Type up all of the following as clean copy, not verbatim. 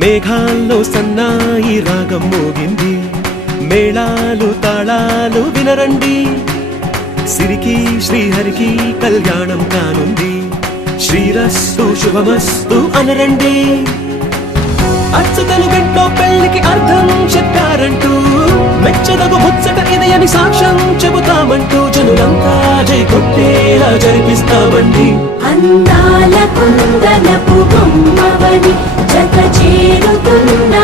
మేఘాల్లో సన్నాయి రాగం మోగింది, మేళాలు తాళాలు వినరండి, సిరికి శ్రీహరికి కళ్యాణం కానుంది, శ్రీరస్తు శుభమస్తు అనరండి. అచ్చతలు గంటో పెళ్లికి అర్థం చెప్పారంటూ, మెచ్చదగు ముచ్చట ఇది అని సాక్ష్యం చెబుతామంటూ, జనులంతా జై కొట్టేలా జరిపిస్తామండి. అందాల కుందనపు బొమ్మవని జత చేరుతున్న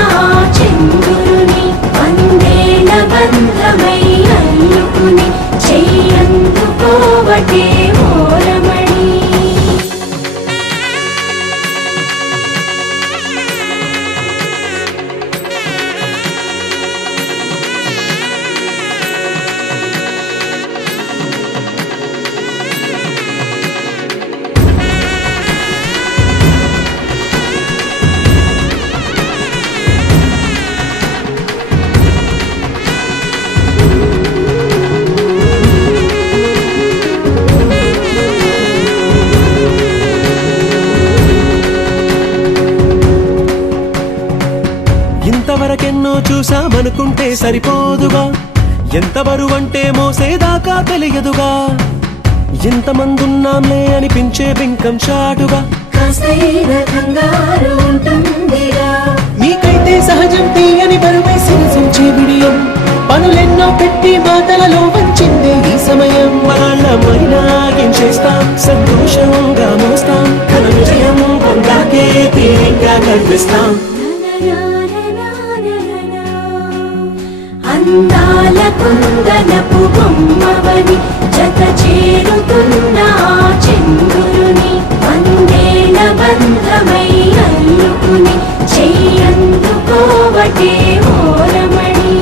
చంద్రుని, వందేల బంధమై అల్లుకుని చెయ్యందుకోవటే ఓరమణి. ఇంతవరకెన్నో చూసామనుకుంటే సరిపోదుగా, ఎంత బరువంటే మోసేదాకా తెలియదుగా, ఎంతమందున్నాంలే అనిపించే బింకం చాటుగా, మీకైతే సహజం తీయని బరువై సిరిసించే బిడియం, పనులెన్నో పెట్టి మాటలలో వంచిందే ఈ సమయం. వాళ్ళమైనా ఏం చేస్తాం, సంతోషంగా మోస్తాం, ఘన విజయం పొందాకే తీరిగ్గా కనిపిస్తాం. అందాల కుందనపు బొమ్మవని జత చేరుతున్న చంద్రుని, వందేల బంధమై అల్లుకుని చెయ్యందుకోవటే ఓరమణి.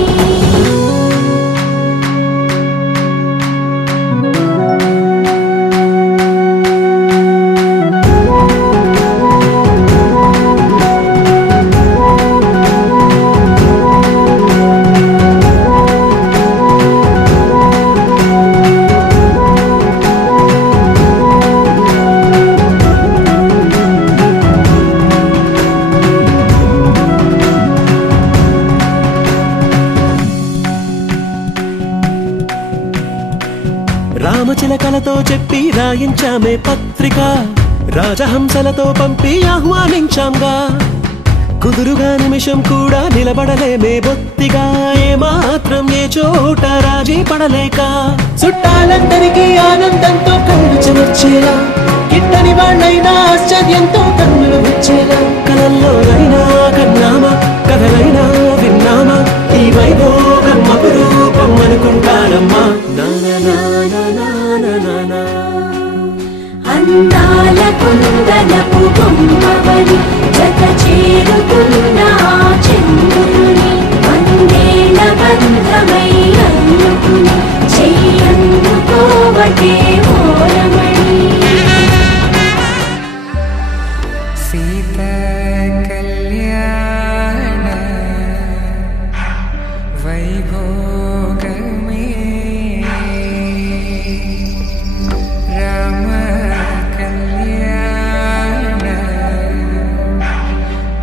రామచిలకలతో చెప్పి రాయించామే పత్రిక, రాజహంసలతో పంపి ఆహ్వానించాంగా, కుదురుగా నిమిషం కూడా నిలబడలేమే బొత్తిగా, ఏమాత్రం ఏ చోట రాజీ పడలేక, చుట్టాలందరికీ ఆనందంతో కళ్ళు చెమర్చేలా, గిట్టని వాళ్ళైనా ఆశ్చర్యంతో కన్నులు వచ్చేలా, కలల్లోనైనా కన్నామా కథలైనా విన్నామా, ఈ వైభోగం అపురూపం అనుకుంటానమ్మా. అందాల కుందనపు బొమ్మవని జత చేరుతున్న చంద్రుని, వందేల బంధమై అల్లుకుని చెయ్యందుకోవటే ఓరమణి. సీత కళ్యాణ వైభోగమే, రామ కళ్యాణ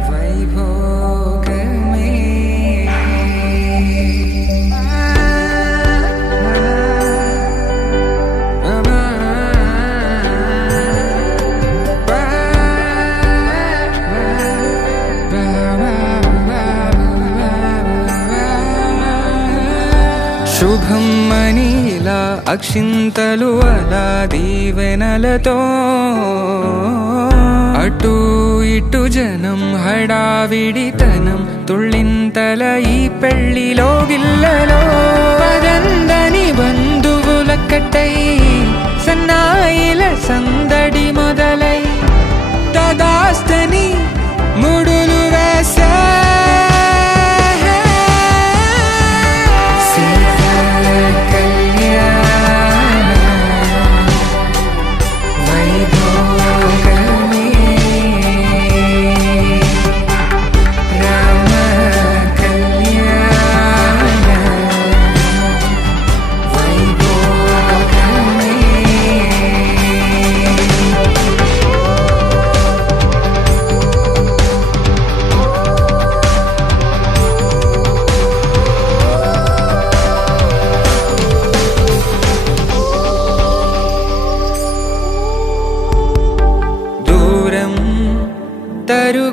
వైభోగమే. శుభం మనీలా అక్షింతలు అలా దీవెనలతో, అటు ఇటు జనం హడావిడితనం, తుళ్ళింతల ఈ పెళ్లిలో గిల్లలో, పదందని బంధువుల కట్టై సన్నాయిల సందడి మొదలై, తదాస్తని ముడులు వేసా. వైభోగమే, రామ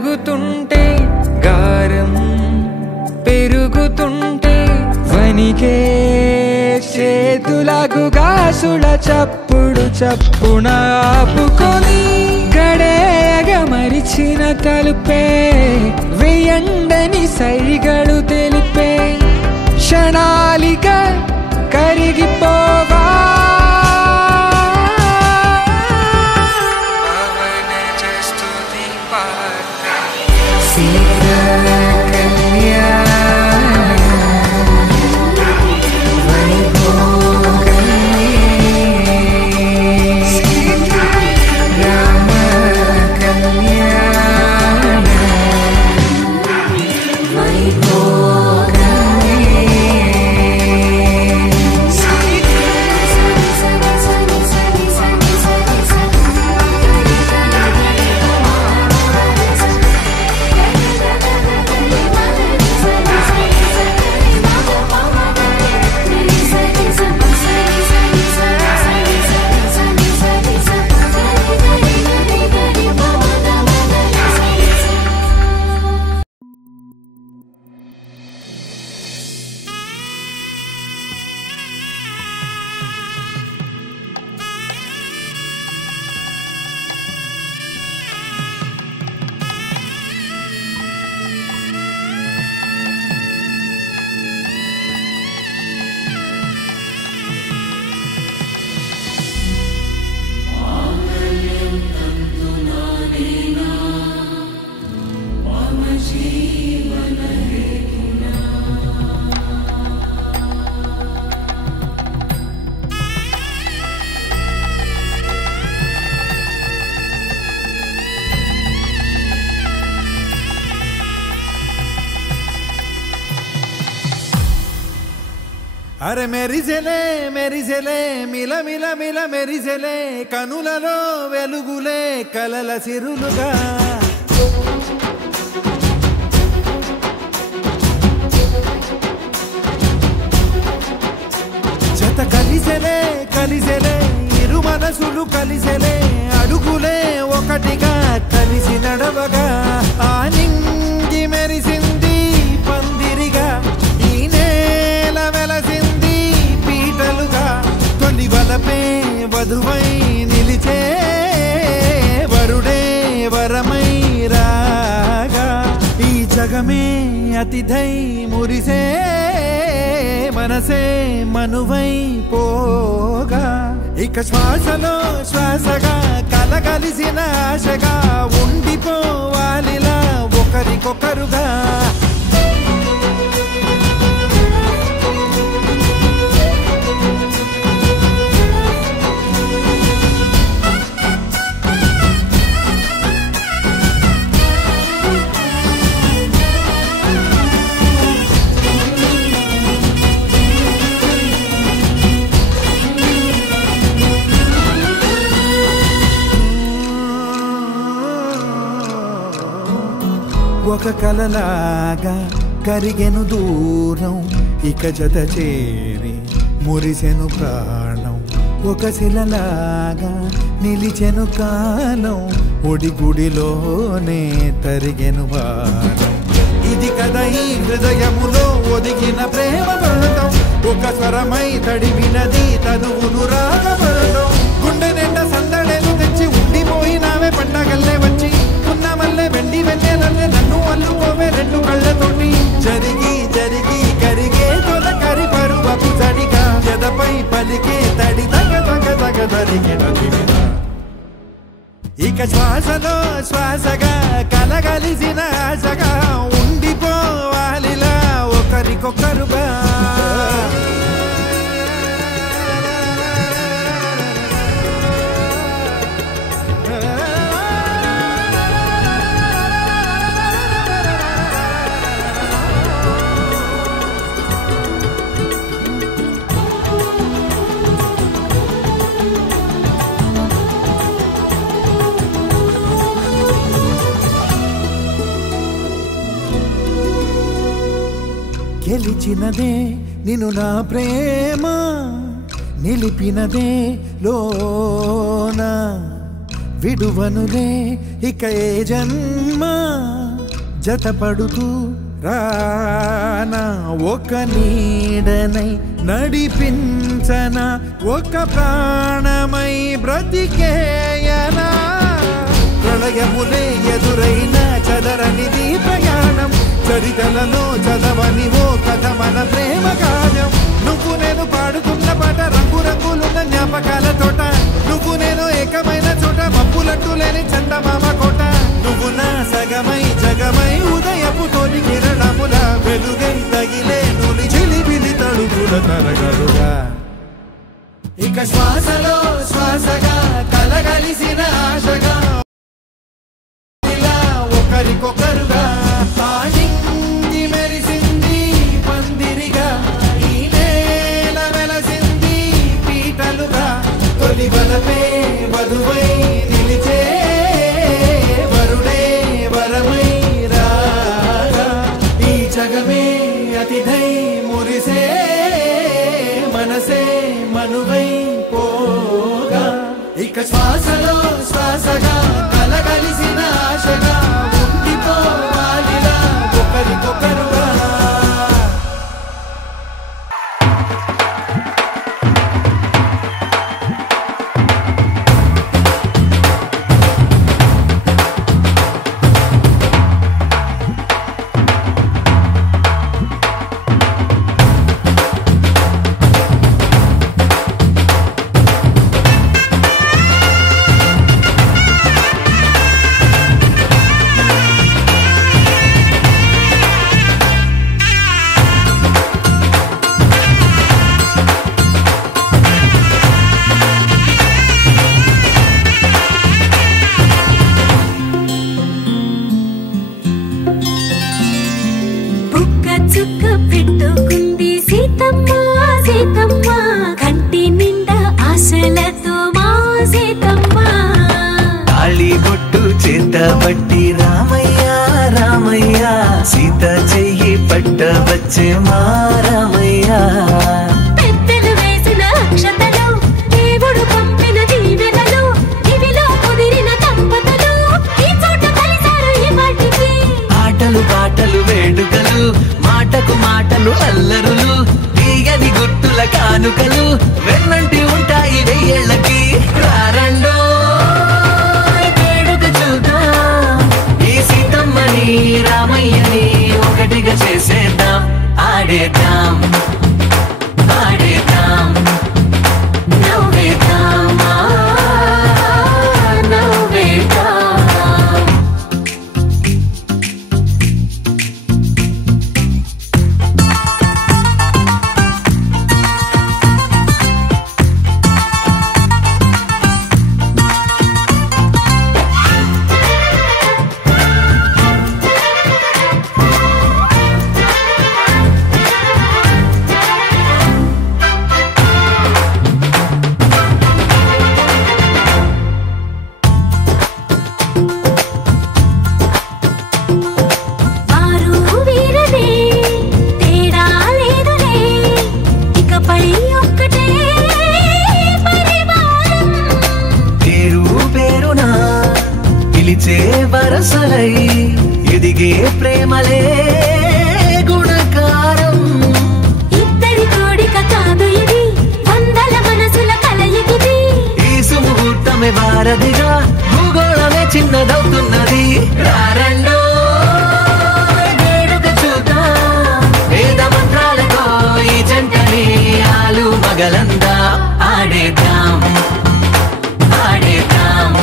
కరుగుతుంటే గారం పెరుగుతుంటే వనికే చేతులకు గాసుల చప్పుడు చప్పున ఆపుకొని గడేయగ మరిచిన తలుపే వెయ్యండని సైగడు తెలిపే క్షణాలిక కరిగిపోవా అరే మెరిసెలే మెరిసెలే మిల మిల మిల మెరిసెలే కనులలో వెలుగులే కలల సిరులుగా జత కలిసెలే కలిసెలే ఇరు మనసులు కలిసెలే అడుగులే ఒకటిగా కలిసి నడవగా ఆ నింగి మెరిసింది పందిరిగా ఈ నేల వెలసింది పీటలుగా తొలి వలపే వధువై నిలిచే వరుడే వరమై రాగా ఈ జగమే అతిథై మురిసే మనసే మనువై పోగా ఇక శ్వాసలో శ్వాసగా కలగలిసిన ఆశగా ఉండిపోవాలిలా ఒకరికొకరుగా ఒక కలలాగా కరిగెను దూరం ఇక జత చేరి మురిసెను ప్రాణం ఒక శిలలాగా నిలిచెను కాలం ఒడిగుడిలోనే తరిగెను భారం ఇది కదా ఈ హృదయములో ఒదిగిన ప్రేమ బంధం ఒక స్వరమై తడివినది తనువును రాగబడటం గుండె నిండా సందడేలు తెచ్చి ఉండిపోయినావే పండగల్లే వచ్చి ఉన్నమల్లే వెండి వెన్నెలల్లే నన్ను అల్లుకోవే రెండు కళ్ళతోటి జరిగి జరిగి కరిగే తొలకరి పరువపు జడిగా జదపై పలికే తడి తగ తగ తగ తరిగిన ఇక శ్వాసలో శ్వాసగా కలగలిసిన ఆశగా ఉండిపోవాలిలా ఒకరికొకరుగా గెలిచినదే నిన్ను నా ప్రేమ నిలిపినదే లోన విడువనులే ఇక ఏ జన్మ జతపడుతూ రానా ఒక నీడనై నడిపించనా ఒక ప్రాణమై బ్రతికేయనా ప్రళయములే ఎదురైన చదరనిది ప్రయాణం చరితలలో చదవని ఓ కథ మన ప్రేమ గానం నువ్వు నేను పాడుతున్న పాట రంగు రంగులున్న జ్ఞాపకాల తోట నువ్వు నేను ఏకమైన చోట మబ్బులట్టు లేని చందమామ కోట నువ్వు నా సగమై జగమై ఉదయపు తోని కిరణముల వెలుగై తగిలే నులి చిలిబిలి తడుగుల తరగలుగా ఇక శ్వాసలో శ్వాసగా కలగలిసిన ఆశగా ఇలా ఒకరికొకరుగా ఆడింది మెరిసింది పందిరిగా ఈ నేల వెలసింది పీటలుగా తొలి బలపే వధువై నిలిచే వరుడే వరమై రాగా ఈ జగమే అతిథై మురిసే మనసే మనువై పోగా ఇక శ్వాసలో శ్వాసగా కలగలిసిన ఆశగా ఉండిపోవాలిలా ఒకరికొకరుగా పట్టి రామయ్య రామయ్య సీత చెయ్యి పట్టవచ్చే మా రామయ్య పెద్దలు వేసిన అక్షతలు దేవుడు పంపిన దీవెనలు ఇవిలో కుదిరిన దంపతులు ఈ చోట కలిసారు ఈ వాటికి ఆటలు పాటలు వేడుకలు మాటకు మాటలు అల్లరులు తీయని గుర్తుల కానుకలు వెన్నంటి ఉంటాయి వెయ్యేళ్ళకి రారండో రామయ్యని ఒకటిగా చేసేద్దాం ఆడేద్దాం ఆడేద్దాం నవ్వేద్దాం నవ్వేద్దాం వరసలై ఎదిగే ప్రేమలే గుణకారం ఇద్దరి కోడిక కాదు ఇది వందల మనసుల కలయికిది ఈ సుముహూర్తమే వారధిగా భూగోళమే చిన్నదవుతున్నది రారండో వేడుక చూద్దాం వేద మంత్రాలతో ఈ జంటని ఆలు మగలందా ఆడేద్దాం ఆడేద్దాం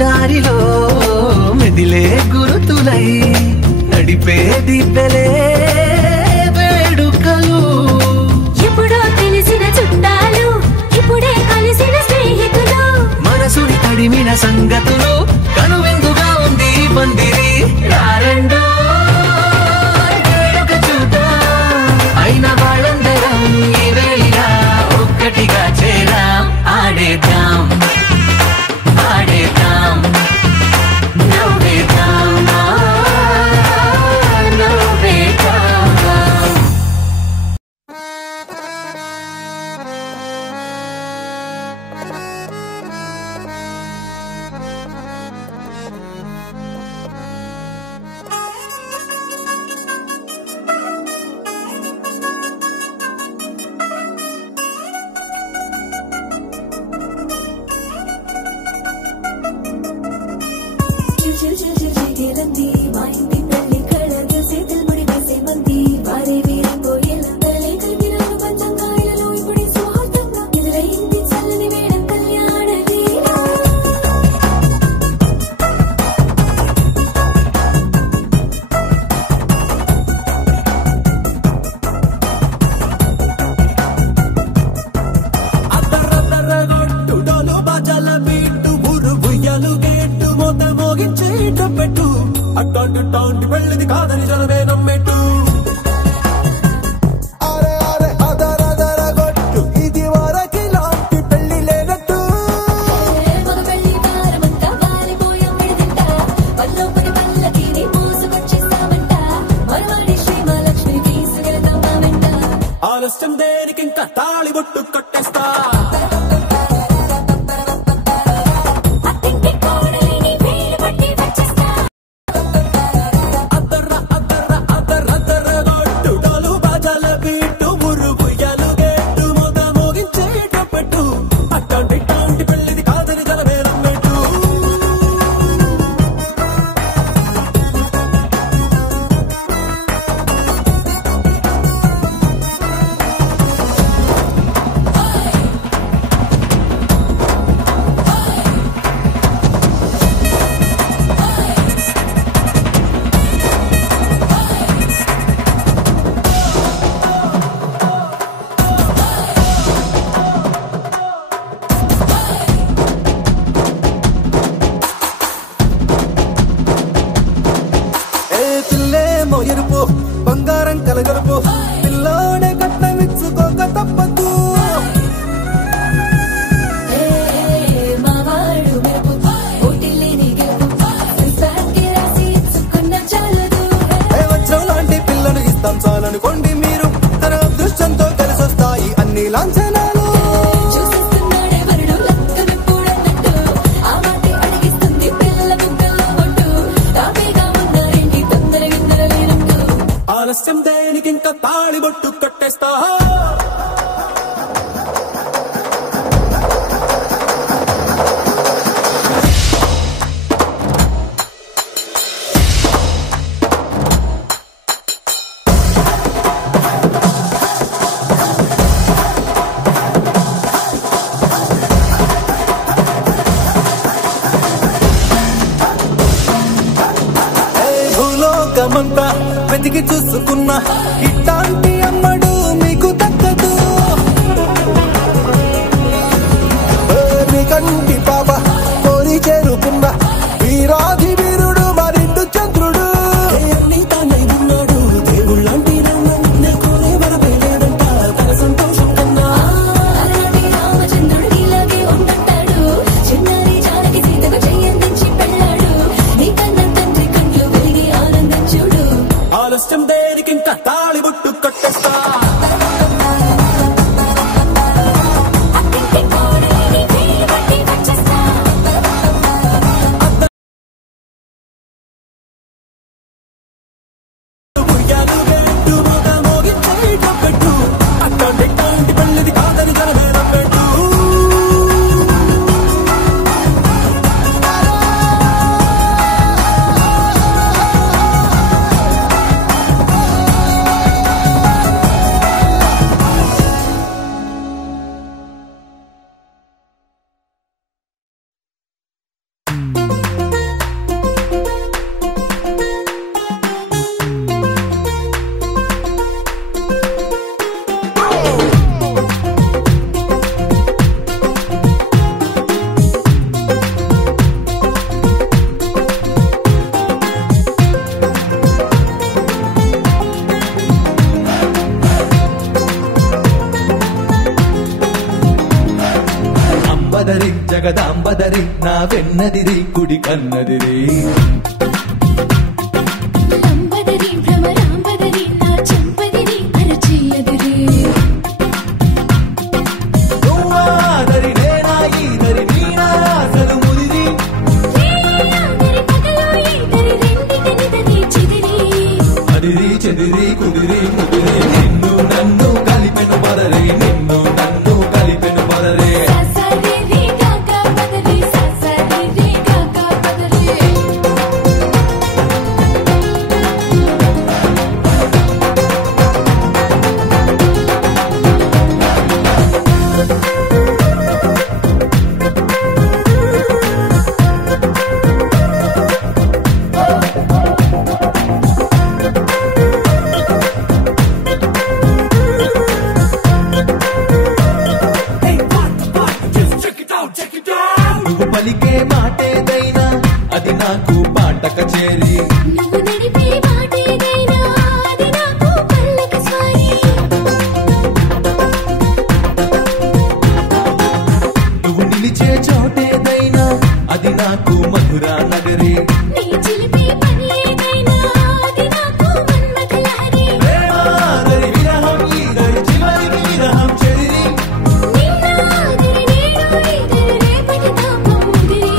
దారిలో మెదిలే గురుతులై నడిపే దివ్వెలే సంగతులు కనువిందుగా ఉంది పందిరి రారండో వేడుక చూద్దాం అయిన వాళ్ళందరం ఈ వేళ ఒక్కటిగా చేరాం ఆడేద్దాం ఆడేద్దాం నవ్వేద్దాం నవ్వేద్దాం అట్టాంటి వెళ్ళిది కాదని జనమే నమ్మెట్టు అరే అరే అదర గొట్టు ఇది వరకి లాంటి పెళ్లి లేనట్టు ఆలస్యం దేనికి ఇంకా తాళి బొట్టు కట్టేస్తా ఎరుపు బంగారం కలగలుపు పిల్లోడే కట్టమిచ్చుకోక తప్పదు వజ్రం లాంటి పిల్లను ఇస్తాం చాలనుకోండి మీరు తన అదృష్టంతో కలిసొస్తాయి అన్ని లాంఛనాలు ఆలస్యం దేనికి ఇంకా తాళి బొట్టు కట్టేస్తా భూలోకమంతా వెతికి చూసుకున్నా ఇట్లాంటి అమ్మడు మీకు దక్కదు కంటి పాప కోరి చేరుకున్నా వీరాధి వీరుడు మరిండు చంద్రుడు ఉన్నాడు దేవుళ్ళంటి తన సంతోషం కన్నా ఆలస్యం దేనికి ఇంకా తాళి బొట్టు కట్టే లంబదరి జగదాంబదరి నా వెన్నదిరి కుడి కన్నదిరి లంబదరి భ్రమరాంబదరి నా చంపదిరి అరచేయదిరి నువ్వాదరి నేనా ఈదరి నీనా అసలు ముదిరి ఆదరి పగలో ఈదరి రెండిటినిదరి చెదిరి అదిరి చెదిరి కుదిరి ముదిరి నిన్ను నన్ను కలిపెను పదరి నిన్ను నన్ను కలిపెను పదరే ససరి రే గాగా పదరి ససరి రే గాగా పదరి నువ్వు పలికే మాటేదైనా అది నాకు పాట కచేరి నువ్వు నడిపే మాటేదైనా అది నాకు పల్లకి స్వారీ నువ్వు నిలిచే చోటేదైనా అది నాకు మధురా నగరి నీ చిలిపి పని ఏదైనా అది నాకు మన్మథ లహరి ప్రేమాదరి విరహం ఈదరి చివరికి విరహం చెదిరి నిన్నాదరి నేను ఈదరి రేపటి తాపం ముదిరి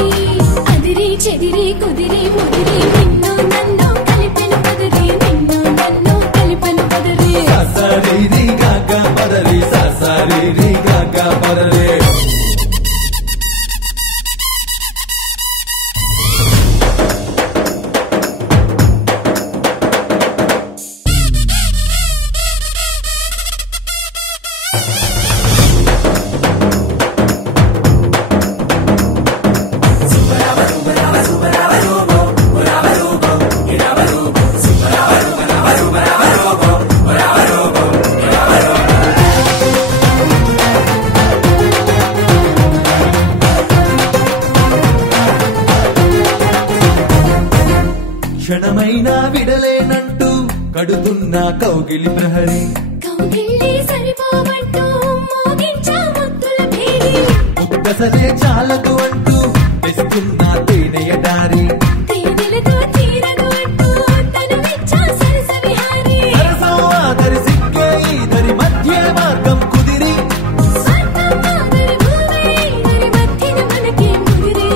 అదిరి చెదిరి కుదిరి ముదిరి నిన్ను నన్ను కలిపెను పదరి నిన్ను నన్ను కలిపెను పదరి ససరి రి గాగా పదరి ససరి రి గాగా పదరే క్షణమైనా విడలేనంటూ కడుతున్న కౌగిలి ప్రహరి కౌగిళ్ళి సరిపోవంటూ మోగించా ముద్దుల భేరి ముక్కసలే చాలదు అంటూ తెస్తున్న తేనెయ దారి తేనెలతో తీరదు అంటూ తను మెచ్చా సరస విహారి సరసం ఆదరి సిక్కే ఈదరి మధ్య మార్గం కుదిరి స్వర్గం ఆదరి భూమి ఈదరి మధ్యన మనకి ముదిరి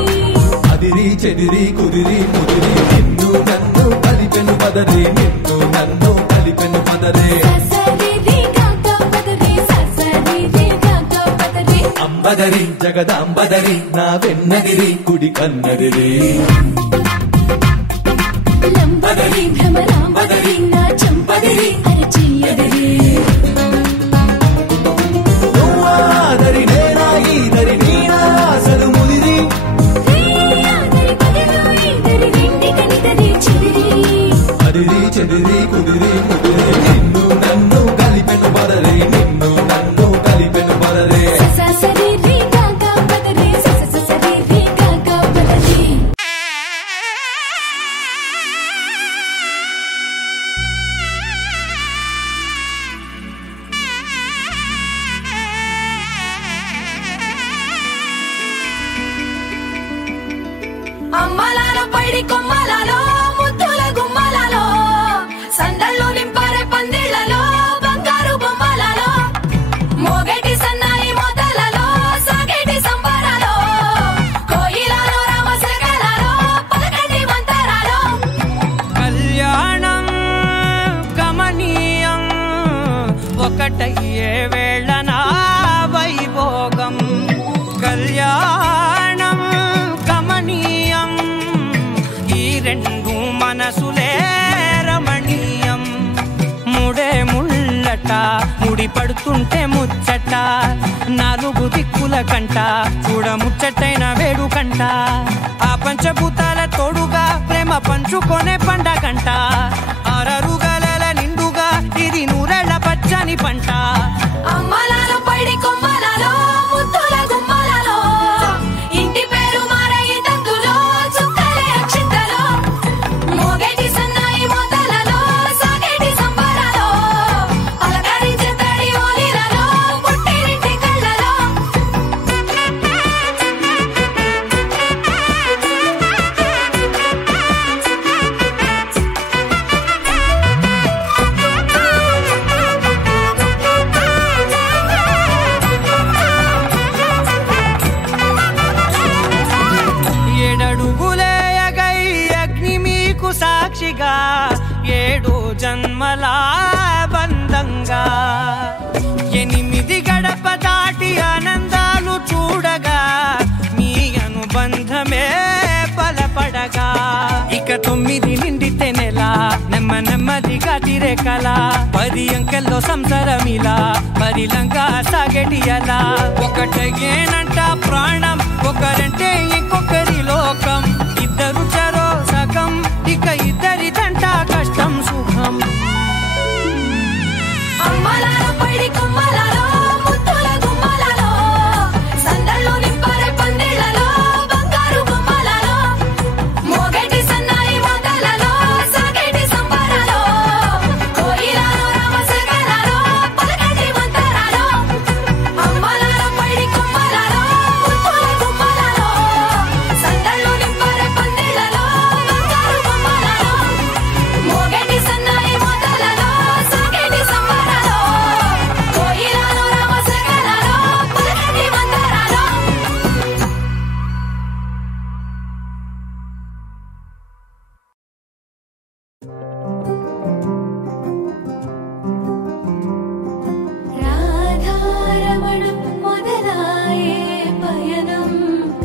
అదిరి చెదిరి కుదిరి ముదిరి నిన్ను నన్ను కలిపెను పదరి నిన్ను నన్ను కలిపెను పదరే ససరి రే గాగా పదరి ససరి రే గాగా పదరి అంబదరి జగదాంబదరి నా వెన్నదిరి కుడి కన్నదిరి లంబదరి భ్రమరాంబదరి నా చంపదిరి అరచేయదిరి నువ్వాదరి నేనా ఈదరి నీనా అసలు ముదిరి ఆదరి పగలో ఈదరి రెండిటినిదరి చెదిరి అదిరి చెదిరి కుదిరి ముదిరి నిన్ను నన్ను కలిపెను పదరే నిన్ను నన్ను కలిపెను పదరే ససరి రే గాగా పదరి ససరి రే గాగా పదరి అమ్మలాలో పైడి కొమ్మలాలో ముద్దుల గుమ్మలాలో సందళ్ళు నింపారే పందిళ్లలో బంగారు బొమ్మలలో మోగేటి సన్నాయి మోతలలో సాగేటి సంబరాలో కోయిలలో రామసగలలో పలకండి మంతరాలో కళ్యాణం గమనీయం ఒకటయ్యే వేళ నా వైభోగం కళ్యాణం గమనీయం ఈ రెండు మనసులే రమణీయం ముడే ముళ్ళట ముడి పడుతుంటే ముచ్చట నాలుగు దిక్కుల కంట చూడ ముచ్చటైన వేడుకంట ఆ పంచభూతాల తోడుగా ప్రేమ పంచుకొనే పండగంట ఆరరుగల నిండుగా ఇది నూరెళ్ళ పచ్చని పంట అమ్మలాలో పైడి కొమ్మలాలో ముద్దుల గుమ్మలలో ఇంటి పేరు మారయి తందులో చుక్కలే అక్షింతలో మోగేటి సన్నాయి మోతలలో సాగేటి సంబరాలో అలకరించే తడి ఓలిలలో పుట్టినింటి కళ్ళలో తీరే కల 10 అంకెల్లో సంసారమిలా పరిలంగా సాగేటియలా ఒకటేనంట ప్రాణం ఒకరంటే ఇంకొకరి లోకం ఇద్దరు చరో సగం ఇక ఇద్దరిదంట కష్టం సుఖం అమ్మలాలో పడి కొమ్మలాలో ముత్తుల గుమ్మలాలో సందల్లో నింపారే పందిళ్లలో బంగారు బొమ్మలాలో మోగేటి సన్నాయి మోతలలో సాగేటి సంబరాలో కోయిలాలో రామశకరాలో పలకటి మంతరాలో అమ్మలాలో పడి కొమ్మలాలో ముత్తుల గుమ్మలాలో సందల్లో నింపారే పందిళ్లలో బంగారు బొమ్మలాలో మోగేటి సన్నాయి మోతలలో సాగేటి సంబరాలో కోయిలాలో రామశకరాలో పలకటి మంతరాలో రాధారమణం మొదలాయే పయనం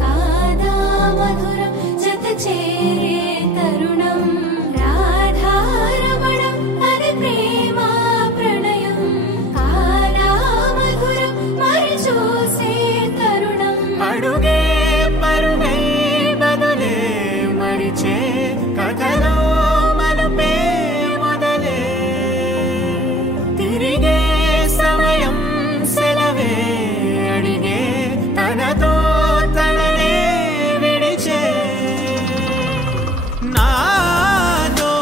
కాదా మధురం జత చేరే తరుణం రాధారమణం అది ప్రేమ ప్రణయం కాదా మధురం మరి చూసే తరుణం అడుగే పరుగై బదులే మరిచే కథలో మలుపే మొదలే తిరిగే సమయం సెలవే అడిగే తనతో తననే విడిచే నాతో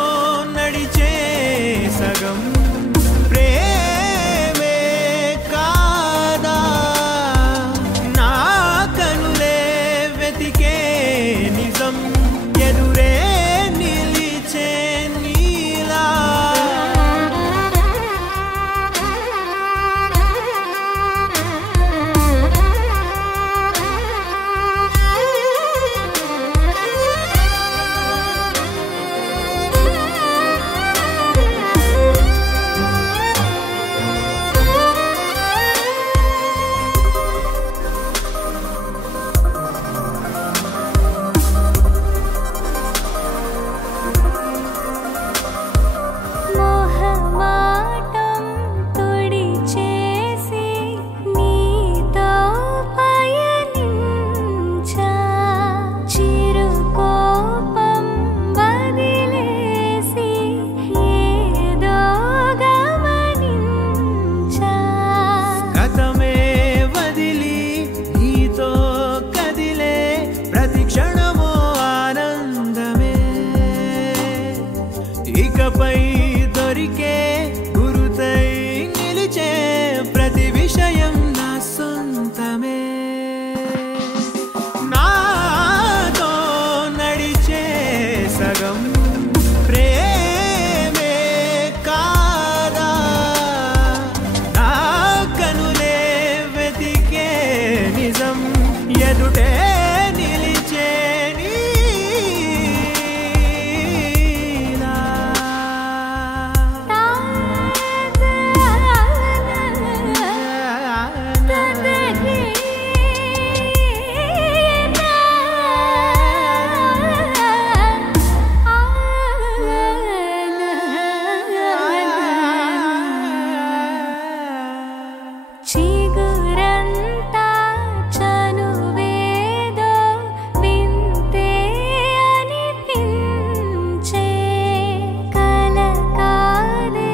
నడిచే సగం ప్రేమే కాదా నా కనులే వెతికే నిజం ఎదురే నిలిచే నీలా మోహమాటం తొడి చేసి నీతో పయనించా చిరుకోపం వదిలేసి ఏదో గమనించా గతమే వదిలి నీతో కదిలే ప్రతి క్షణమో ఆనందమే ఇకపై దొరికే గురుతై నిలిచే ప్రతి విషయం నా సొంతమే నాతో నడిచే సగం ప్రేమే కాదా నా కనులే వెతికే నిజం ఎదుటే నిలిచే నీలా చిగురంతా చనువేదో వింతే అనిపించే కల కాదే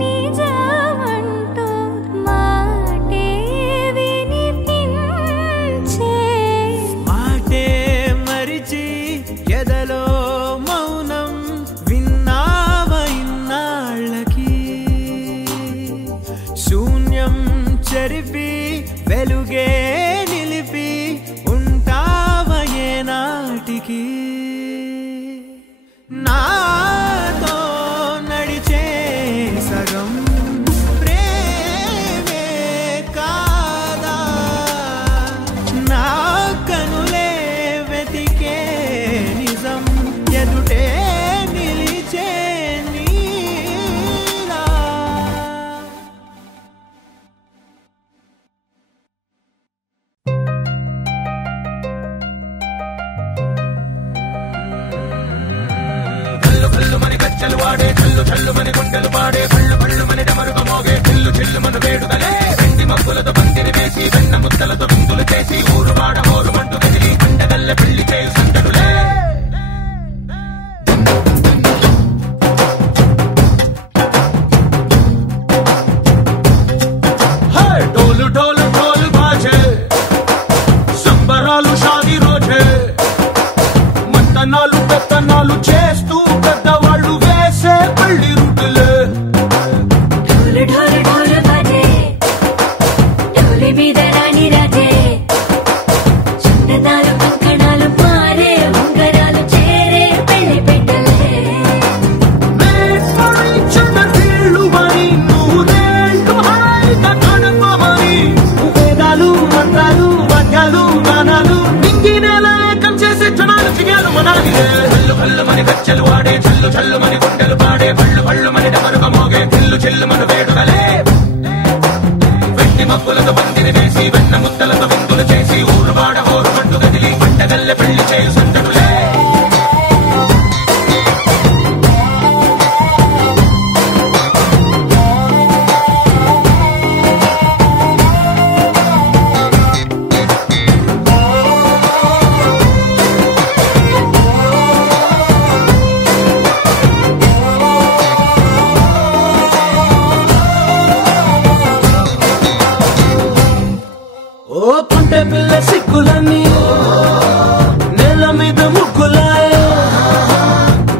నిజమంటూ మాటే వినిపించే మాటే మరిచి ఎదలో మౌనం విన్నావ ఇన్నాళ్ళకి శూన్యం చెరిపి వెలుగే నిలిపి ఉంటావ ఏనాటికి నాతో నడిచే సగం ప్రేమే కాదా నా కనులే వెతికే నిజం ఎదుటే నిలిచే నీలా చల్లుమని గుండెలు పాడే పళ్ళు పళ్ళుమని డమరుగ మోగే చిల్లు చిల్లుమను వేడుదలే వెండి మబ్బులతో పందిరి వేసి వెన్న ముద్దలతో విందులు చేసి ఊరు వాడ ఊరు మంటు కదిలి పండగల్లె పెళ్లి చేయు సందడులే డోలు డోలు డోలు బాజే సంబరాలు షాదీ రోజే మంతనాలు పెత్తనాలు చేస్తూ పెద్దవాళ్ళు వేసే పెళ్లి రుటులే ఢోలు ఢోలు ఢోలు బాజే ఢోలి మీద రాణి రాజే చందనాలు కంకణాలు మారే ఉంగరాలు చేరే పెళ్లి పెట్టలే వీళ్ళు మరి నూరేళ్ళు హాయిగా కడుకోమని వేదాలు మంత్రాలు వాద్యాలు గానాలు నింగినేల ఏకం చేసే క్షణాలు చిగాలు మనాలిలే కళ్ళు కళ్ళుమని గచ్చలు వాడే చల్లు చల్లుమని గుండెలు పాడే పళ్ళు పళ్ళుమని డమరుగ మోగే చిల్లు చిల్లుమను వేడుదలే వెండి మబ్బులతో పందిరి వేసి వెన్న ముద్దలతో విందులు చేసి ఊరు వాడ ఊరు మంటు గదిలి పండగల్లె పెళ్లి చేయు సందడులే ఓ పుంటె పిల్ల సిక్కులని నేల మీద ముగ్గులాయ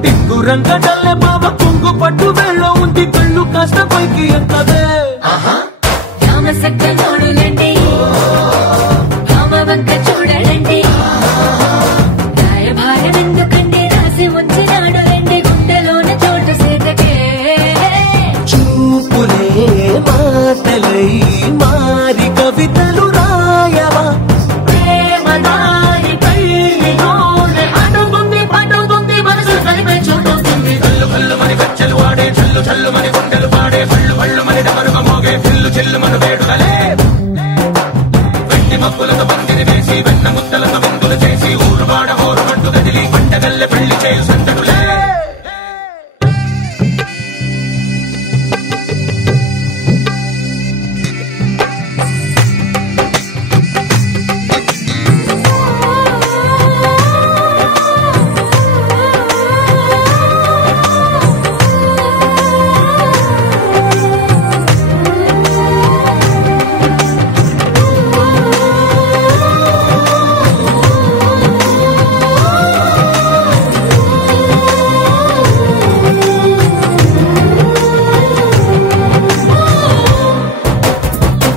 టింగు రంగడల్లే బావ కుంగు పట్టు వేళ్ళ ఉంది కళ్ళు కాస్త పైకి ఎక్కదే రామ సక్క నోడులండి రామ వంక చూడలండి రాయభారం ఎందుకండి రాసి ఉంచినాడు రండి గుండెలోన చోటు సేతకే చూపులే మాటలై మారి కవితలు రాయవా ప్రేమదారి పెళ్లిలోనే అడుగుంది పడుగుంది మనసు కలిపే చూడుతుంది కళ్ళు కళ్ళుమని గచ్చలు వాడే చల్లు చల్లుమని గుండెలు పాడే పళ్ళు పళ్ళుమని డమరుగ మోగే చిల్లు చిల్లుమను వేడుదలే వెండి మబ్బులతో పందిరి వేసి వెన్న ముద్దలతో విందులు చేసి ఊరు వాడ ఊరు మంటు గదిలి పండగల్లె పెళ్లి చేయు సందడులే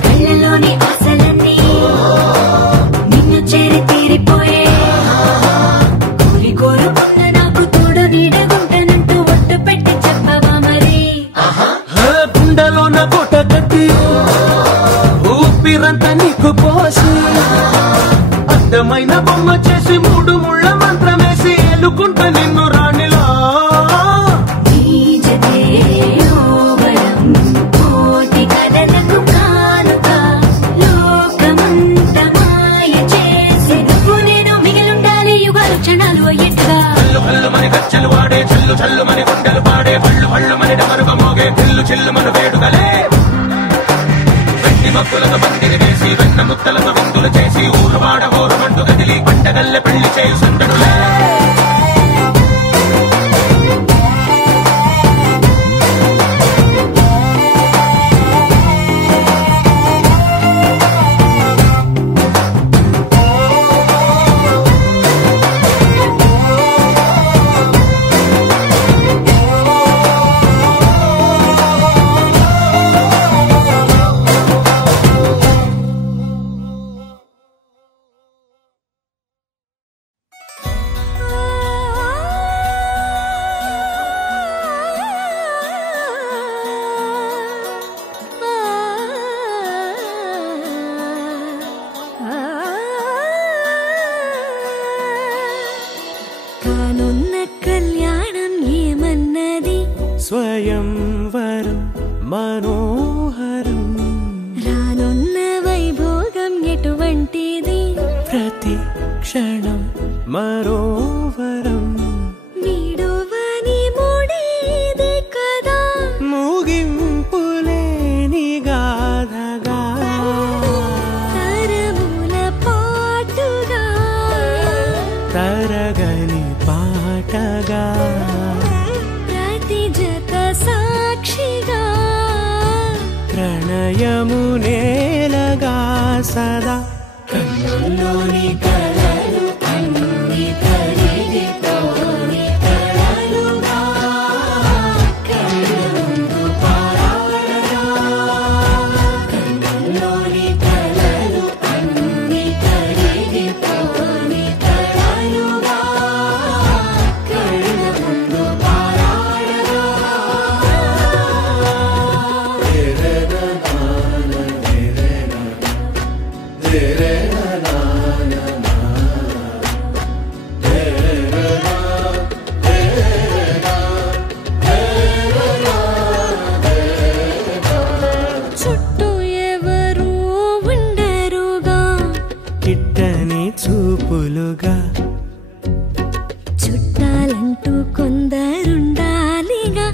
కళ్ళలోని ఆశలన్నీ నిన్ను చేరి తీరిపోయే కోరి కోరుకున్న నాకు తోడు నీడగుంటనంటూ ఒట్టు పెట్టి చెప్పవా మరి గుండెలోన కోట కట్టి ఊపిరంతా నీకు పోసి అందమైన బొమ్మ చేసి మూడు ముళ్ళ మంత్రమేసి ఎలుకుంట నిన్ను రాణిలా నీజతే యోవరం కోటి కథలకు కానుక లోకమంత మాయ చేసి నువ్వు నేను మిగిలుండాలి యుగాలు క్షణాలు అయ్యట్టుగా కళ్ళు కళ్ళుమని గచ్చలు వాడే చల్లు చల్లుమని గుండెలు పాడే పళ్ళు పళ్ళుమని డమరుగ మోగే చిల్లు చిల్లుమను వేడుదలే వెండి మబ్బులతో పందిరి వేసి వెన్న ముద్దలతో విందులు చేసి ఊరు వాడ ఊరు మంటు గదిలి పండగల్లె పెళ్లి చేయు సందడులే స్వయంవరం మనోహరం రానున్న వైభోగం ఎటువంటిది ప్రతి క్షణం మరోవరం వీడువని మూడేది కదా నేలగా ప్రతి జత సాక్షిగా ప్రణయము నేలగా సదా కన్నుల్లోని కలలు అన్ని కరిగిపోని కలలుగా కన్నుందు పారాడగా కన్నుల్లోని కలలు అన్ని కరిగిపోని కలలుగా కన్నుందు పారాడగా చుట్టూ ఎవరు ఉండరుగా కిట్టని చూపులుగా చుట్టాలంటూ కొందరుండాలిగా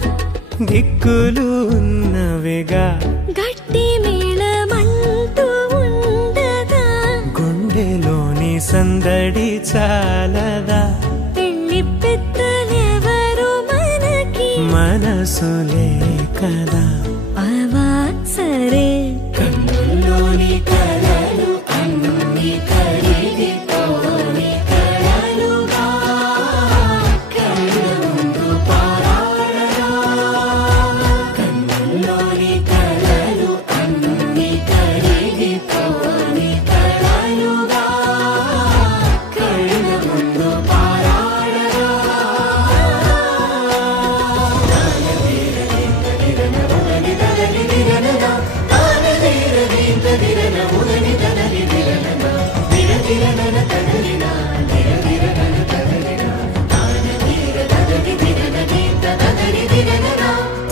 దిక్కులు ఉన్నవిగా గట్టి మేళమంటూ ఉండగా గుండెలోని సందడి చాలదా పెళ్లి పెద్దలెవరు మనకి మనసులే కదా అవా సరే కన్నుల్లోని కలలు అన్ని కరిగిపోని కలలుగా కన్నుందు పారాడగా కన్నుల్లోని కలలు అన్ని కరిగిపోని కలలుగా కన్నుందు పారాడగా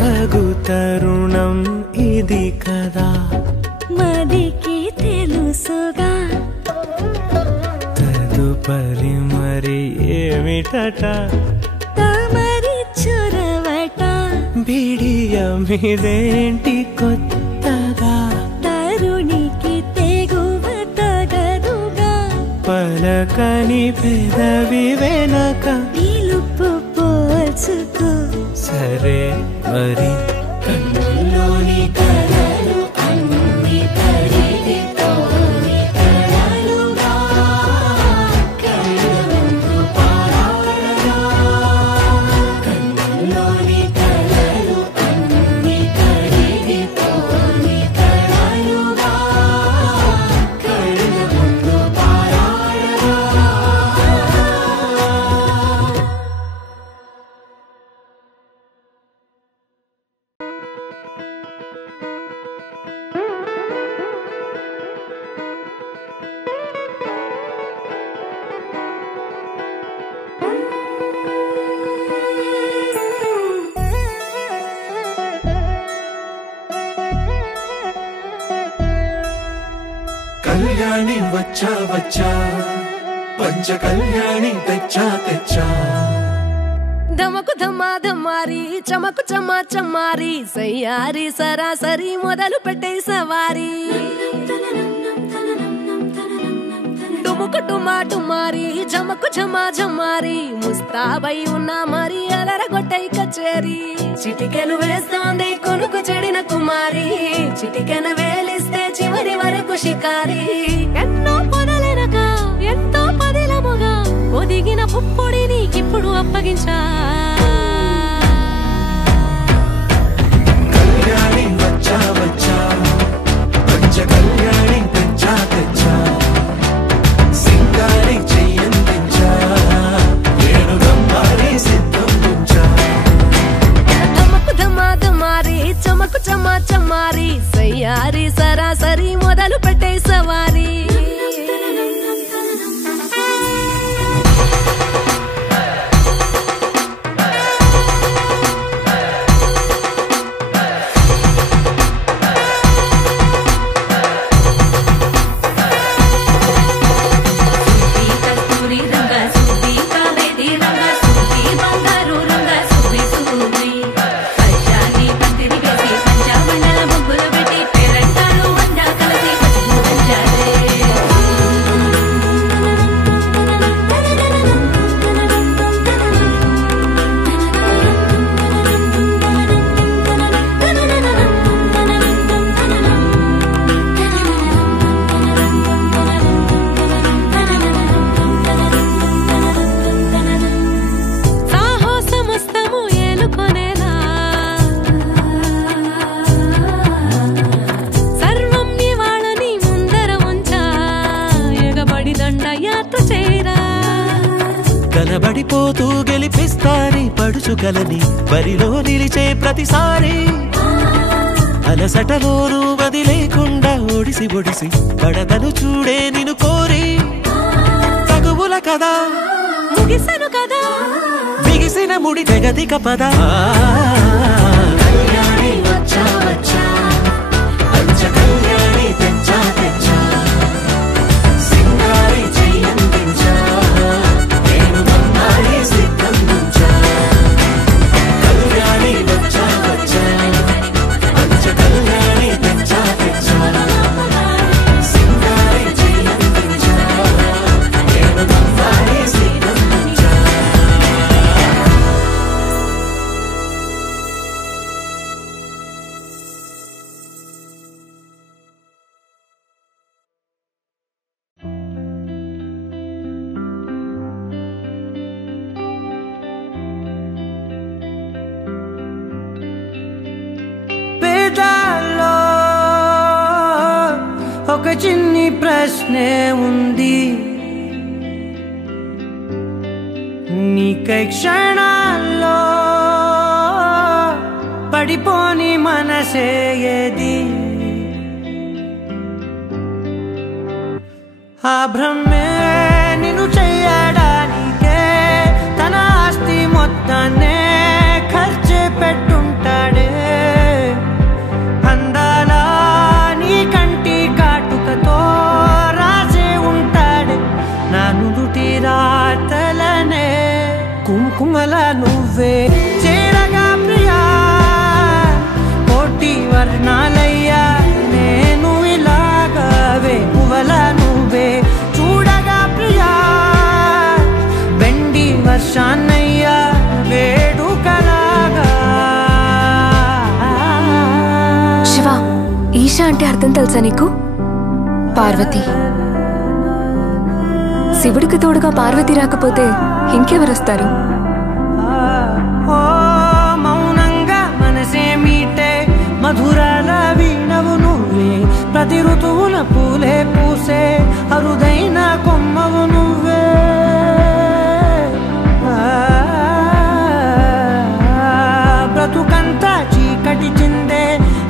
తగు తరుణం ఇది కదా మదికి తెలుసుగా తదుపరి మరి ఏమిటట తమరి చొరవట బిడియమిదేంటి కొత్తగా తరుణికి తెగువ తగదుగా పలకని పెదవి వెనక నిలుపు పోల్చుకో సరే మరి కన్నుల్లోని కలలు అన్ని కరిగిపోని కలలుగా కన్నుందు పారాడగా కన్నుల్లోని కలలు అన్ని కరిగిపోని కలలుగా కన్నుందు పారాడగా కళ్యాణి వచ్చా వచ్చా పంచ కళ్యాణి తెచ్చా తెచ్చా ధమకు ధమ్మా ధమ్మారి చమకు చమ్మా చమ్మారి సయ్యారి సరాసరి మొదలు పెట్టే సవారి డుముకు డుమా డుమారి జమకు ఝమా ఝమారి ముస్తాబై ఉన్నా మరి అలరగొట్టై కచేరి చిటికెను వేస్తోంది కొనుకు చెడిన కుమారి చిటికెను వేలిస్తే చివరి వరకు షికారి ఎన్నో పొదలెనక ఎంతో పదిలముగా ఒదిగిన పుప్పొడి నీకిప్పుడు అప్పగించా కళ్యాణి వచ్చా వచ్చా పంచ కళ్యాణి తెచ్చా తెచ్చా సింగారి చెయ్యందించా ఏడు గమ్మారి సిద్ధం ఉంచా ధమకు ధమా ధమారి చమకు చమ్మా చమ్మారి సయ్యారి సరాసరి మొదలు పెట్టే సవారి. కోరికలని బరిలో నిలిచే ప్రతిసారి అలసటలోనూ వదిలేకుండా ఒడిసి ఒడిసి పడతను చూడే నిన్ను కోరి తగువుల కదా ముగిసను కదా బిగిసిన ముడి తెగదిక పద కళ్యాణి వచ్చా వచ్చా పంచ కళ్యాణి తెచ్చా తెచ్చా సింగారి చెయ్యందించా నేను మమ్మాయి సిద్ధందించా కళ్యాణి వచ్చా వచ్చా పంచ కళ్యాణి తెచ్చా తెచ్చా సింగారి చెయ్యందించా నేను మమ్మాయి సిద్ధందించా పేదాల్లో ఒక చిన్ని ప్రశ్నే ఉంది నీకై క్షణాల్లో పడిపోని మనసే ఏది ఆ భ్రమే నిన్ను చెయ్యడానికే తన ఆస్తి మొత్తాన్నే ఖర్చు పెట్టుంటాడే అందాల నీ కంటి కాటుకతో రాసే ఉంటాడే నా నుదుటి రాతలనే కుంకుమల నువ్వే చేరగా ప్రియా కోటి వర్ణాలయ్యా నేను ఇలాగవే పువ్వల నువ్వే చూడగా ప్రియా వెండి వర్షాన్నయ్యా వేడుకలాగా శివ ఈశా అంటే అర్థం తెలుసా నీకు పార్వతి శివుడికి తోడుగా పార్వతి రాకపోతే ఇంకెవరొస్తారు ఓ మౌనంగా మనసే మీటే మధురాల వీణవు నువ్వే ప్రతి ఋతువుల పూలే పూసే అరుదైన కొమ్మవు నువ్వే బ్రతుకంతా చీకటి చిందే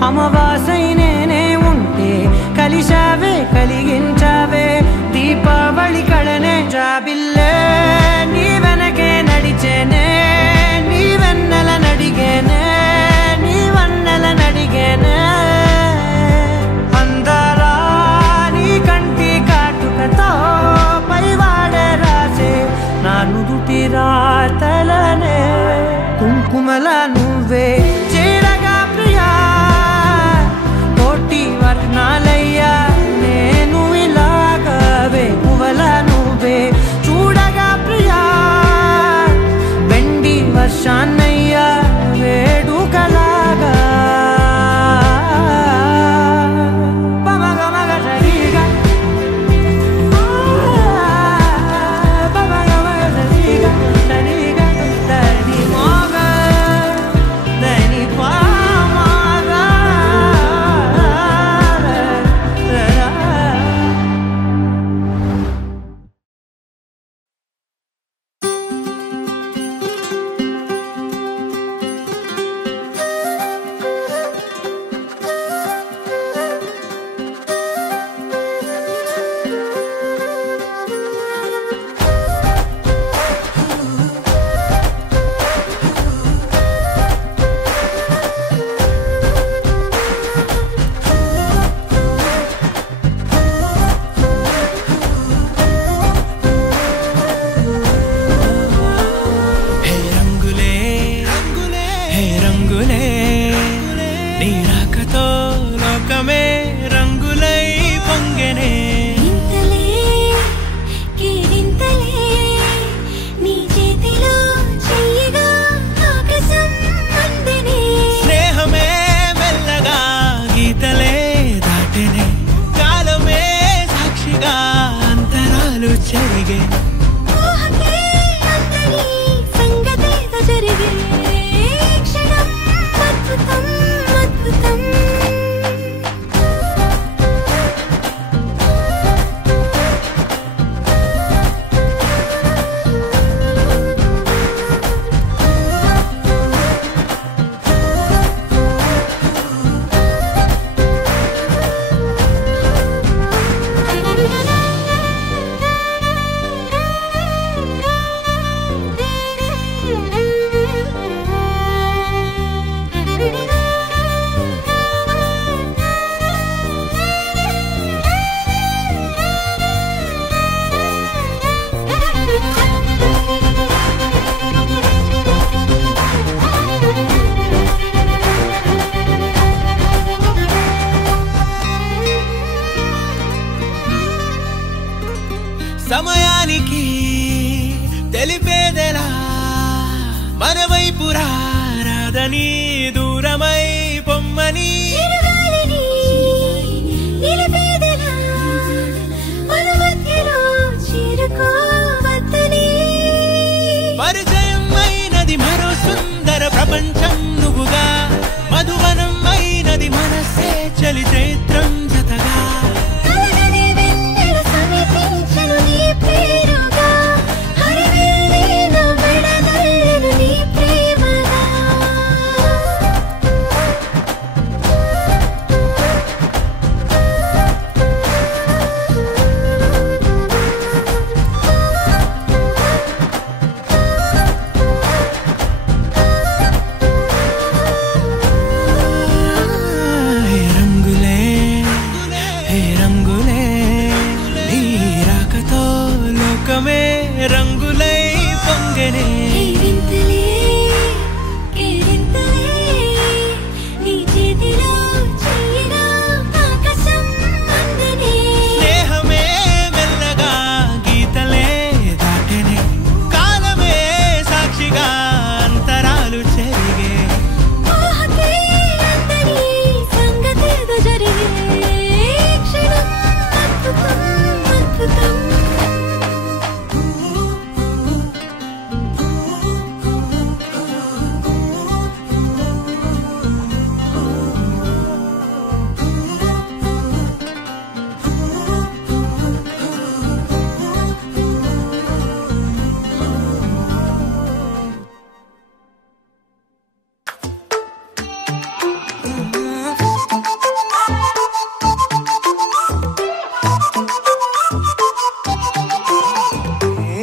అమవాసై నేనే ఉంటే కలిశావే కలిగించావే దీపావళి కళనే జాబిల్లే నీ వెనకే నడిచేనే నీ వెన్నెల నడిగేనే నీ వన్నెల నడిగేనే అందరా నీ కంటి కాటుకతో పైవాడే రాసే నా నుదుటి రాతలనే కుంకుమల నువ్వే చేరగా ప్రియా కోటి వర్ణాలయ్యా నేను ఇలాగవే పువ్వల నువ్వే చూడగా ప్రియా వెండి వర్షాన్నయ్యా వేడుకలాగా పమగమగ సరిగా పమగమగ సరిగా సరిగా సరి మోగ చలి చైత్రం జతగా కలగని వెన్నెల సమీపించెను నీ పేరుగా హరివేళి నా మెడదల్లెను నీ ప్రేమగా రంగులై పొంగనే కేరింతలే కేరింతలే నీ చేతిలో చెయ్యిలో ఆకాశం అందనే స్నేహమే మెల్లగా గీతలే దాటనే కాలమే సాక్షిగా అంతరాలు చెరిగే ఊహకే అందని సంగతేదో జరిగే క్షణం అద్భుతం అద్భుతం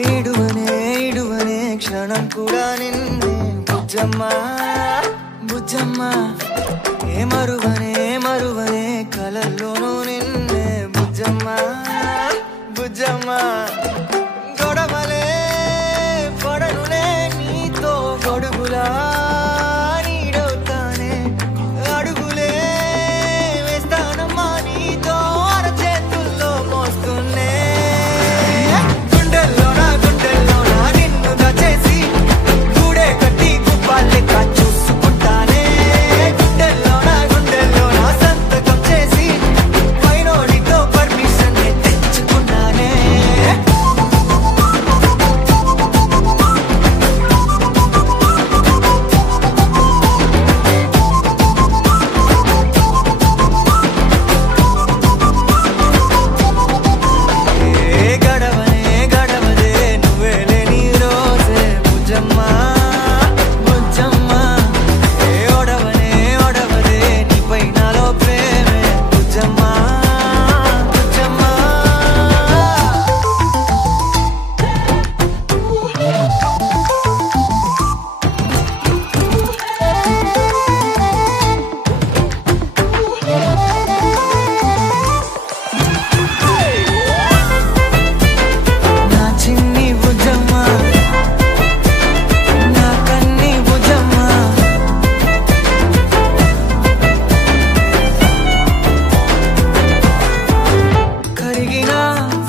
ఏడువనే క్షణం కూడా నిన్నే బుజ్జమ్మా బుజ్జమ్మా ఏ మరువనే కలల్లోనూ నిన్నే బుజ్జమ్మా బుజ్జమ్మా గొడవలే పడనులే నీతో గొడుగులా నీడవుతానే అడుగులే వేస్తానమ్మా నీతో అరచేతుల్లో మోస్తున్నే గుండెల్లోనా నిన్ను దచేసి గూడే కట్టి గుప్పాలెక్క చూసుకుంటానే గుండెల్లోనా సంతకం చేసి పైనోడితో పర్మిషన్ తెచ్చుకున్నానే గడవదే నువ్వే లేని రోజే బుజ్జమ్మా బుజ్జమ్మా ఏ ఒడవదే నీపై నాలో ప్రేమే బుజ్జమ్మా బుజ్జమ్మా నా చిన్ని బుజ్జమ్మా నా కన్ని బుజ్జమ్మా కరిగిన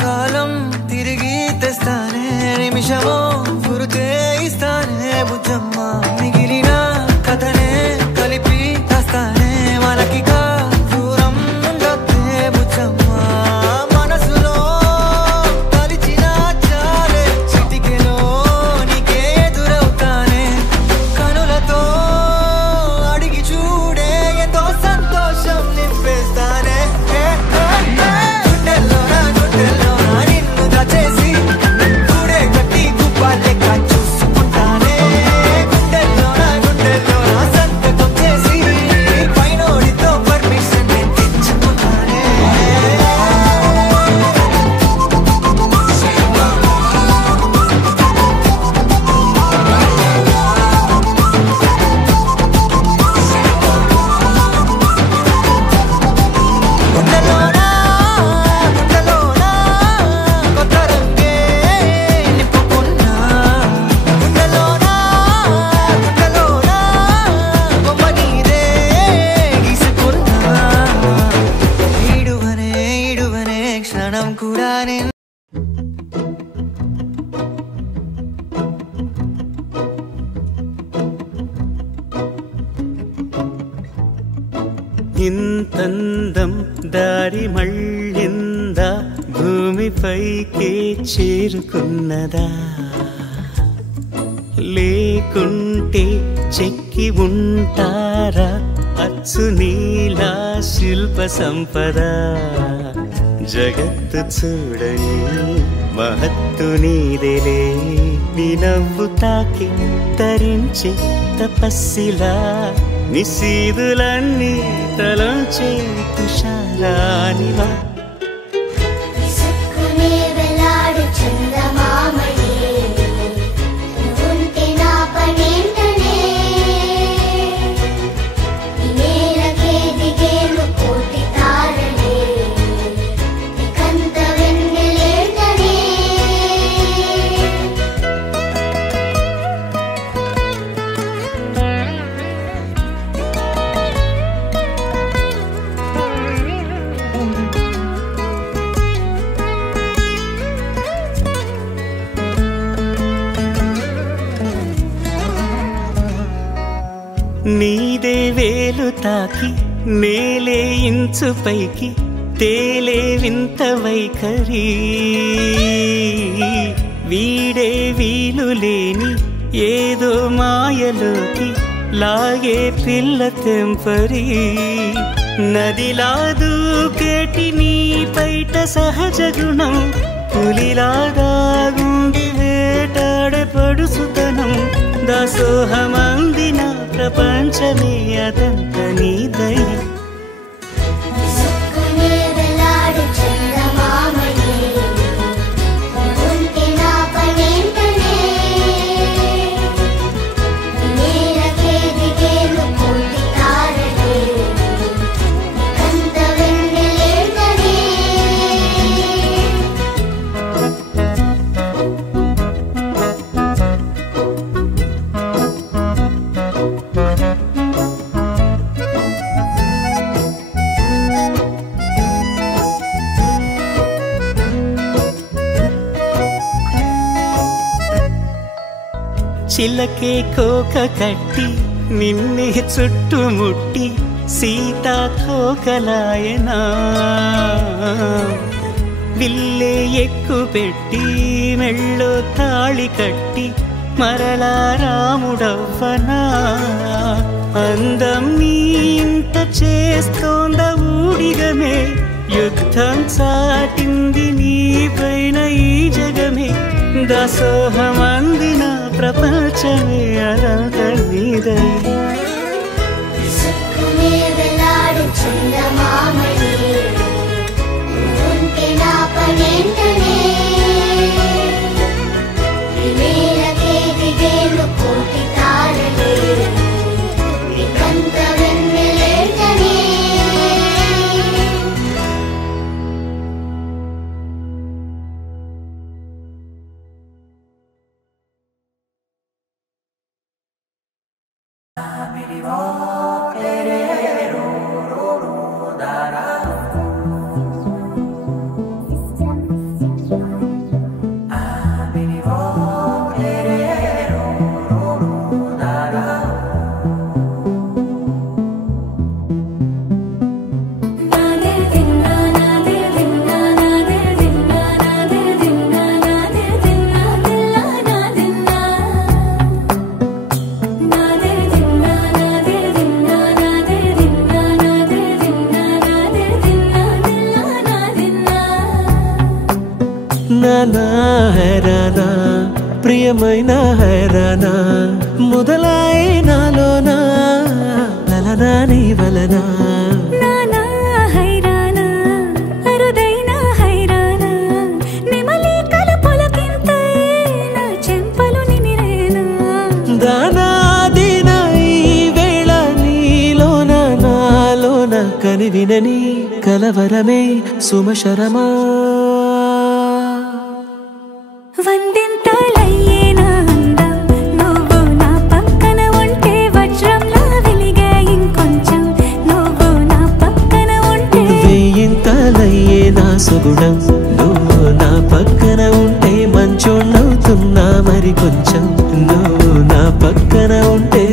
కాలం తిరిగి తెస్తానే నిమిషమో గురుతే ఇస్తానే బుజ్జమ్మా మిగిలిన కథనే కలిపి తెస్తానే మనకిగా దూరం ఉండొద్దే బుజ్జమ్మా మనసులో తలిచిన చాలే చిటికెలో నీకే ఎదురవుతానే కనులతో అడిగి చూడే ఎంతో సంతోషం నింపేస్తానే గుండెల్లోనా నిన్ను దచేసి గూడే కట్టి గుప్పాలెక్క చూసుకుంటానే గుండెల్లోనా సంతకం చేసి పైనోడితో పర్మిషన్ తెచ్చుకున్నానే గుండెల్లోనా కొత్త రంగే నింపుకున్నా గుండెల్లోనా బొమ్మ నీదే గీసుకున్నా ఈడువనే క్షణం కూడా నేను ఇంతందం దారి మళ్ళిందా భూమిపైకే చేరుకున్నదా లేకుంటే చెక్కి ఉంటారా అచ్చు నీలా శిల్ప సంపద జగత్తు చూడని మహత్తు నీదేలే నీ నవ్వు తాకి తరించే తపస్సిలా నిశీదులన్నీ తలంచే తుషారానివా నీదే వేలు తాకి నేలే ఇంచు పైకి తేలే వింత వైఖరి వీడే వీలు లేని ఏదో మాయలోకి లాగే పిల్ల తెంపరి నదిలా దూకేటి నీ పైట సహజ గుణం పులిలాగా గుండి వేటాడే పడుసుతనం దాసోహమందిన ప్రపంచమే అదంత నీదై చిలకే కోక కట్టి నిన్నే చుట్టుముట్టి సీతాకోకలాయనా విల్లే ఎక్కు పెట్టి మెళ్ళో తాళి కట్టి మరలా రాముడవ్వనా అందం నీ ఇంత చేస్తోంద ఊడిగమే యుద్ధం చాటింది నీ పైన ఈ జగమే దాసోహమందిన ప్రపంచమే అనంత నీదై నానా హైరానా ప్రియమైన హైరానా మొదలై నాలోనా లలనా నీ వలనా నానా హైరానా అరుదైన హైరానా నిమలి కలపులకింతై నా చెంపలు నిమిరేనా దానాదిన ఈ వేళ నీలోన నాలోన కనివినని కలవరమే సుమశరమా వందింతలయ్యేనా అందం నువ్వు నా పక్కన ఉంటే వజ్రంలా వెలిగే ఇంకొంచెం నువ్వు నా పక్కన ఉంటే వేయింతలయ్యే నా సుగుణం నువ్వు నా పక్కన ఉంటే మంచోళ్ళవుతున్నా మరి కొంచెం నువ్వు నా పక్కన ఉంటే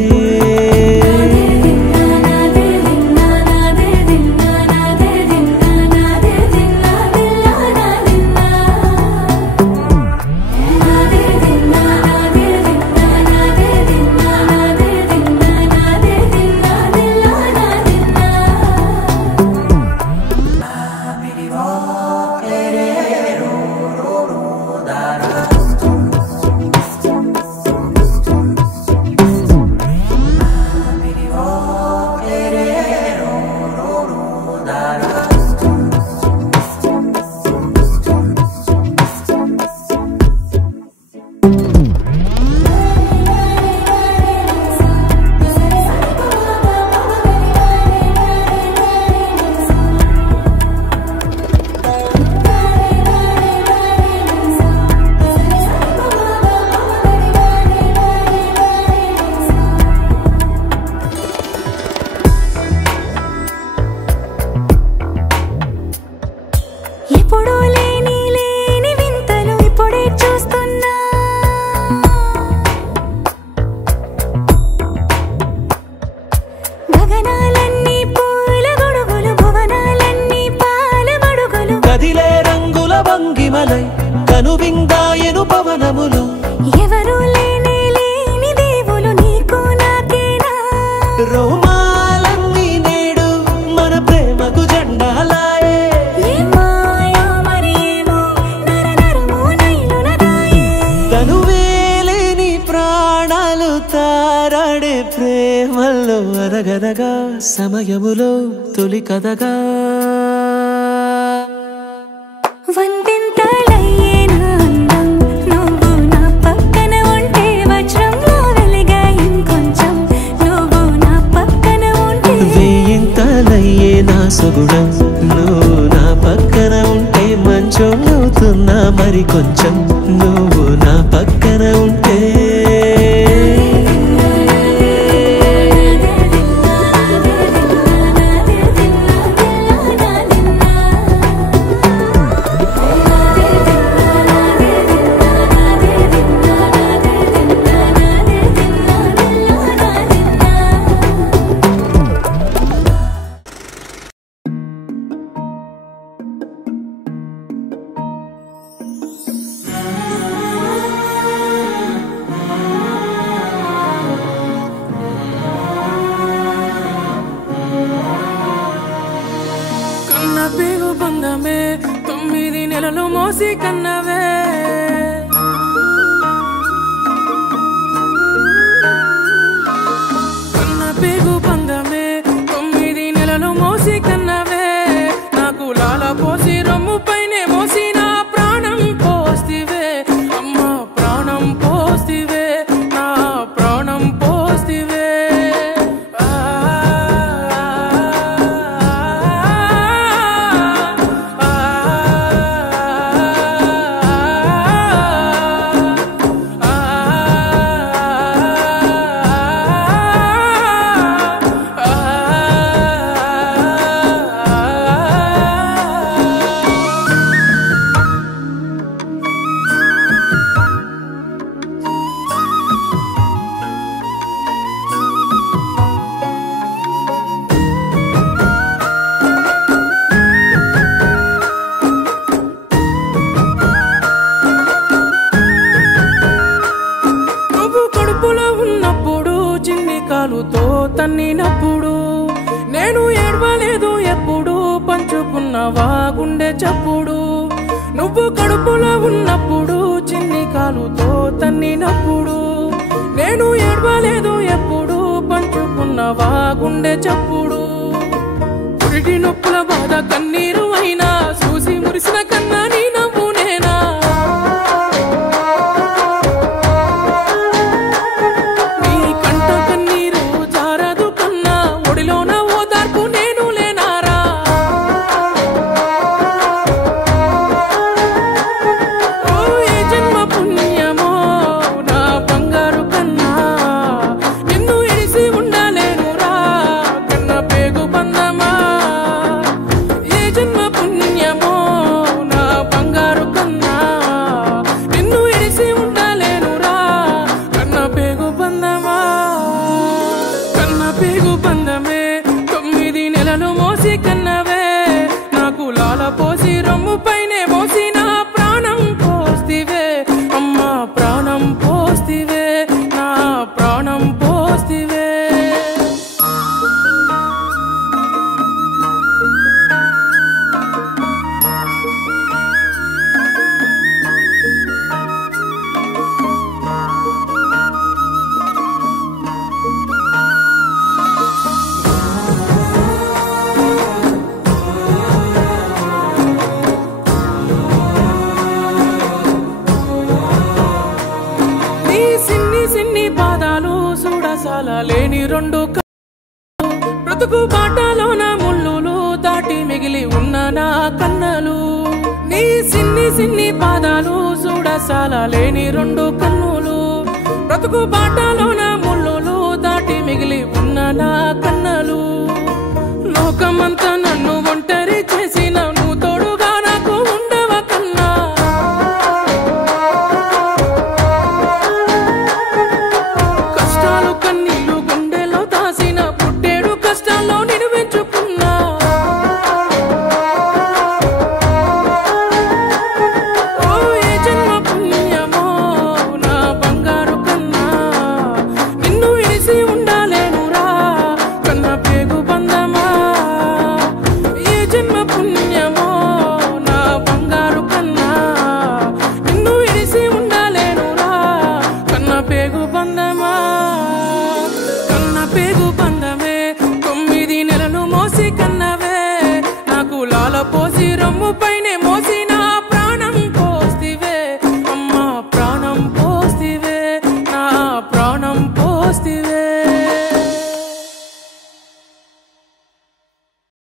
నాపై కనువిందాయను పవనములు ఎవరు లేని దేవులు నీకు నాకేనా రోమాలన్నీ నేడు మన ప్రేమకు జెండాలాయే మాయో మరేమో నరనరమో నైలునదాయే తనువేలేని ప్రాణాలు తారాడే ప్రేమల్లో అనగనగా సమయములో తొలి కథగా వందెంతలయ్యేనా అందం నువ్వు నా పక్కన ఉంటే వజ్రంలో వెలిగా ఇంకొంచెం నువ్వు నా పక్కన ఉంటే వేయింతలయ్యే నా సుగుణం నువ్వు నా పక్కన ఉంటే మంచం అవుతున్నా మరి కొంచెం నువ్వు నా పక్కన ఉంటే కన్న పేగు బంధమే 9 నెలలు మోసి కన్నవే కన్న పేగు బంధమే 9 నెలలు మోసి కన్నవే నాకు లాల పోసి రొమ్ము పైనే మోసి నా ప్రాణం పోస్తివే అమ్మ ప్రాణం పోస్తివే నా ప్రాణం పోస్తివే నువ్వు కడుపులో ఉన్నప్పుడు చిన్ని కాలుతో తన్నినప్పుడు నేను ఏడవలేదు ఎప్పుడు పంచుకున్నవా గుండె చప్పుడు నువ్వు కడుపులో ఉన్నప్పుడు చిన్ని కాలుతో తన్నినప్పుడు నేను ఏడవలేదు ఎప్పుడు పంచుకున్నవా గుండె చప్పుడు పురిటి నొప్పుల బాధ కన్నీరు అయినా చూసి మురిసిన కన్నా నీ నవ్వు నేనా నీ కంట కన్నీరు జారదు కన్నా ఒడిలోన ఓదార్పు నేను లేనారా ఓ ఏ జన్మ పుణ్యమో నా బంగారు కన్నా నిన్ను ఎడిసి ఉండలేనురా కన్న పేగు బంధమా ఏ జన్మ పుణ్యమో నా బంగారు కన్నా నిన్ను ఎడిసి ఉండలేనురా కన్న పేగు బంధమా కన్న పేగు బంధమే 9 నెలలు మోసి కన్నవే నాకు లాల పోసి రొమ్ము పైనే మోసి నా ప్రాణం పోస్తివే అమ్మ ప్రాణం పోస్తివే నా ప్రాణం పోస్తివే నీ సిన్ని సిన్ని పాదాలు చూడసాల లేని రెండు బ్రతుకు బాటలోన ముళ్ళులు దాటి మిగిలి ఉన్న నా కన్నలు నీ సిన్ని సిన్ని పాదాలు చూడసాల లేని రెండు కన్నులు బ్రతుకు బాటలోన ముళ్ళులు దాటి మిగిలి ఉన్న నా కన్నలు లోకమంతా నన్ను